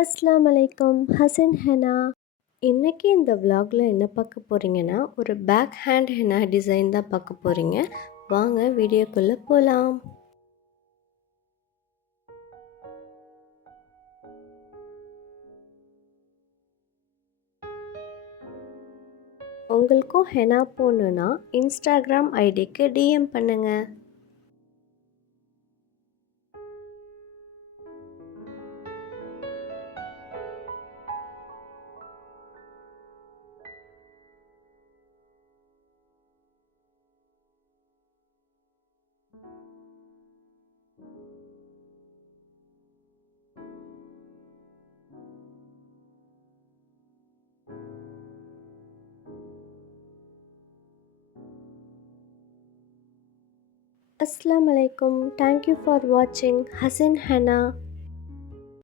அஸ்ஸலாமு அலைக்கும் ஹசன் ஹெனா. இன்னைக்கு இந்த vlogல என்ன பார்க்க போறீங்கன்னா, ஒரு பேக் ஹேண்ட் ஹெனா டிசைன் தான் பார்க்க போறீங்க. வாங்க வீடியோக்குள்ள போலாம். உங்களுக்கும் ஹெனா போடணுன்னா இன்ஸ்டாகிராம் ஐடிக்கு டிஎம் பண்ணுங்க. அஸ்ஸலாமு அலைக்கும். தேங்க் யூ ஃபார் வாட்சிங் ஹசன் ஹெனா.